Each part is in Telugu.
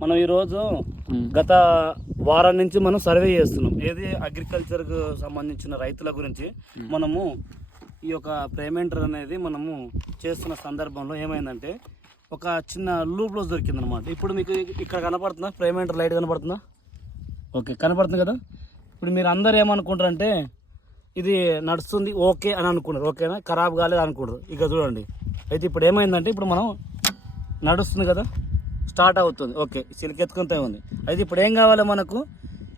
మనం ఈరోజు గత వారం నుంచి మనం సర్వే చేస్తున్నాం. ఏది అగ్రికల్చర్కు సంబంధించిన రైతుల గురించి మనము ఈ యొక్క పేమెంటర్ అనేది మనము చేస్తున్న సందర్భంలో ఏమైందంటే ఒక చిన్న లూప్ లోస్ దొరికిందనమాట. ఇప్పుడు మీకు ఇక్కడ కనపడుతుందా పేమెంటర్ లైట్ కనపడుతుందా? ఓకే, కనపడుతుంది కదా. ఇప్పుడు మీరు అందరు ఏమనుకుంటారంటే ఇది నడుస్తుంది ఓకే అని అనుకున్నారు, ఓకేనా, ఖరాబ్ కాలేదు అనుకుంటారు. ఇక చూడండి, అయితే ఇప్పుడు ఏమైందంటే ఇప్పుడు మనం నడుస్తుంది కదా, స్టార్ట్ అవుతుంది, ఓకే, చిలికెత్తుకుంటే ఉంది. అయితే ఇప్పుడు ఏం కావాలి మనకు,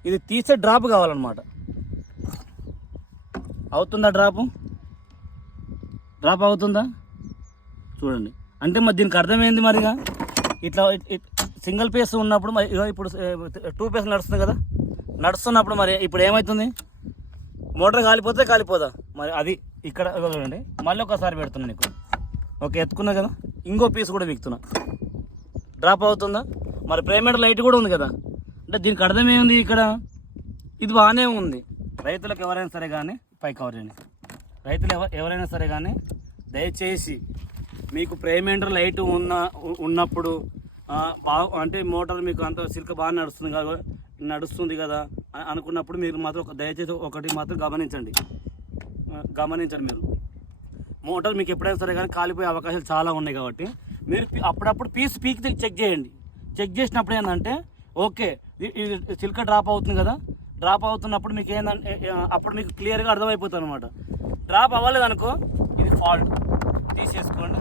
ఇది తీసే డ్రాప్ కావాలన్నమాట. అవుతుందా డ్రాప్ అవుతుందా చూడండి. అంటే మరి దీనికి అర్థమైంది మరిగా ఇట్లా సింగిల్ పేస్ ఉన్నప్పుడు మరి ఇప్పుడు 2 పేస్ నడుస్తుంది కదా, నడుస్తున్నప్పుడు మరి ఇప్పుడు ఏమవుతుంది, మోటార్ కాలిపోదా మరి అది ఇక్కడ చూడండి. మళ్ళీ ఒకసారి పెడుతున్నా నీకు, ఓకే, ఎత్తుకున్నా కదా, ఇంకో పీస్ కూడా బిగుతున్నా, డ్రాప్ అవుతుందా? మరి పేమెంట్ లైట్ కూడా ఉంది కదా, అంటే దీనికి అర్థం ఏముంది ఇక్కడ, ఇది బాగానే ఉంది. రైతులకు ఎవరైనా సరే కానీ పైకి కవరండి, రైతులు ఎవరైనా సరే కానీ దయచేసి మీకు పేమెంటర్ లైట్ ఉన్నప్పుడు అంటే మోటార్ మీకు అంత సిల్క్ బాగా నడుస్తుంది కదా అనుకున్నప్పుడు మీరు మాత్రం దయచేసి ఒకటి మాత్రం గమనించండి. మీరు మోటార్ మీకు ఎప్పుడైనా సరే కానీ కాలిపోయే అవకాశాలు చాలా ఉన్నాయి కాబట్టి మీరు అప్పుడప్పుడు పీక్ చెక్ చేయండి. చెక్ చేసినప్పుడు ఏంటంటే ఓకే ఇది సిల్క్ డ్రాప్ అవుతుంది కదా, డ్రాప్ అవుతున్నప్పుడు మీకు ఏంటంటే అప్పుడు మీకు క్లియర్గా అర్థమైపోతుంది అనమాట. డ్రాప్ అవ్వలేదనుకో ఇది ఫాల్ట్, తీసేసుకోండి.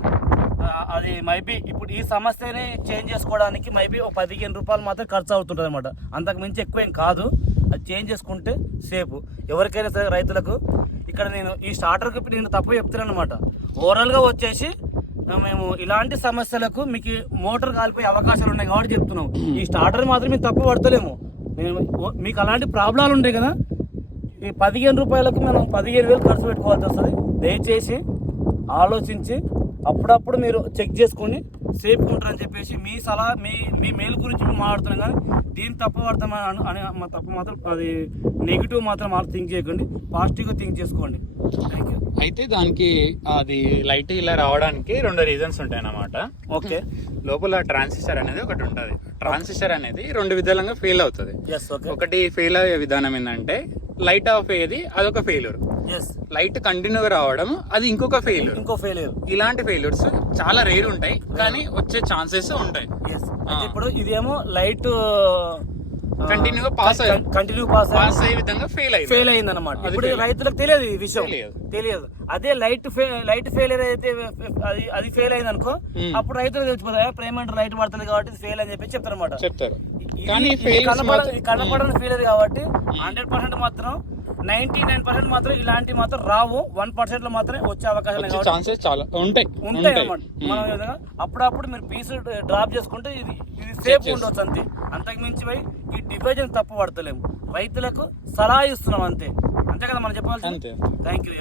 అది మైబీ ఇప్పుడు ఈ సమస్యని చేంజ్ చేసుకోవడానికి మైబీ ఒక 15 రూపాయలు మాత్రం ఖర్చు అవుతుంటుంది అనమాట, అంతకు మించి ఎక్కువ ఏం కాదు. అది చేంజ్ చేసుకుంటే సేఫ్. ఎవరికైనా సరే రైతులకు ఇక్కడ నేను ఈ స్టార్టర్కి నేను తప్పు చెప్తున్నాను అనమాట. ఓవరాల్గా వచ్చేసి మేము ఇలాంటి సమస్యలకు మీకు మోటార్ కాలిపోయే అవకాశాలు ఉన్నాయి కాబట్టి చెప్తున్నాం. ఈ స్టార్టర్ మాత్రం మేము తప్పు పడతలేము. మీకు అలాంటి ప్రాబ్లాలు ఉంటాయి కదా, ఈ 15 రూపాయలకు మనం 15,000 ఖర్చు పెట్టుకోవాల్సి వస్తుంది. దయచేసి ఆలోచించి అప్పుడప్పుడు మీరు చెక్ చేసుకొని సేఫ్గా ఉంటారని చెప్పేసి మీ సలహా మీ మేలు గురించి మేము మాట్లాడుతున్నాం. కానీ దీన్ని తప్పు పడతామని తప్పు మాత్రం అది నెగిటివ్ మాత్రం థింక్ చేయకండి, పాజిటివ్గా థింక్ చేసుకోండి. Thank you. అయితే దానికి అది లైట్ ఇలా రావడానికి 2 రీజన్స్ ఉంటాయి అన్నమాట. ఓకే, లోపల ట్రాన్సిస్టర్ అనేది ఒకటి ఉంటుంది. ట్రాన్సిస్టర్ అనేది 2 విధాలుగా ఫెయిల్ అవుతుంది. ఒకటి ఫెయిల్ అయ్యే విధానం ఏంటంటే లైట్ ఆఫ్ అయ్యేది, అదొక ఫెయిల్యూర్. లైట్ కంటిన్యూగా రావడం, అది ఇంకో ఫెయిల్యూర్. ఇలాంటి ఫెయిల్యూర్స్ చాలా రేర్ ఉంటాయి, కానీ వచ్చే ఛాన్సెస్ ఉంటాయి. ఇప్పుడు ఇదేమో లైట్ కంటిన్యూగా పాస్ అయ్యే విధంగా ఫెయిల్ అయింది అనమాట. ఇప్పుడు రైతులకు తెలియదు, ఈ విషయం తెలియదు. అదే లైట్ ఫెయిలియర్ అయితే అది ఫెయిల్ అయింది అనుకో, అప్పుడు రైతులు తెలిసిపోతాయి పేమెంట్ లైట్ పడుతుంది కాబట్టి ఫెయిల్ అని చెప్పి చెప్తారు అనమాట. కనపడని ఫెయిలియర్ కాబట్టి 100% మాత్రం 99% మాత్రం ఇలాంటి మాత్రం రావు. 1% లో మాత్రమే వచ్చే అవకాశాలు ఉంటాయి అన్నమాట. మనం అప్పుడప్పుడు మీరు పీస్ డ్రాప్ చేసుకుంటే ఇది సేఫ్ ఉండొచ్చు అంతే. అంతకు మించి పోయి ఈ డివైజన్ తప్పు పడతలేము, రైతులకు సలహా ఇస్తున్నాం అంతే కదా మనం చెప్పాల్సింది. Thank you.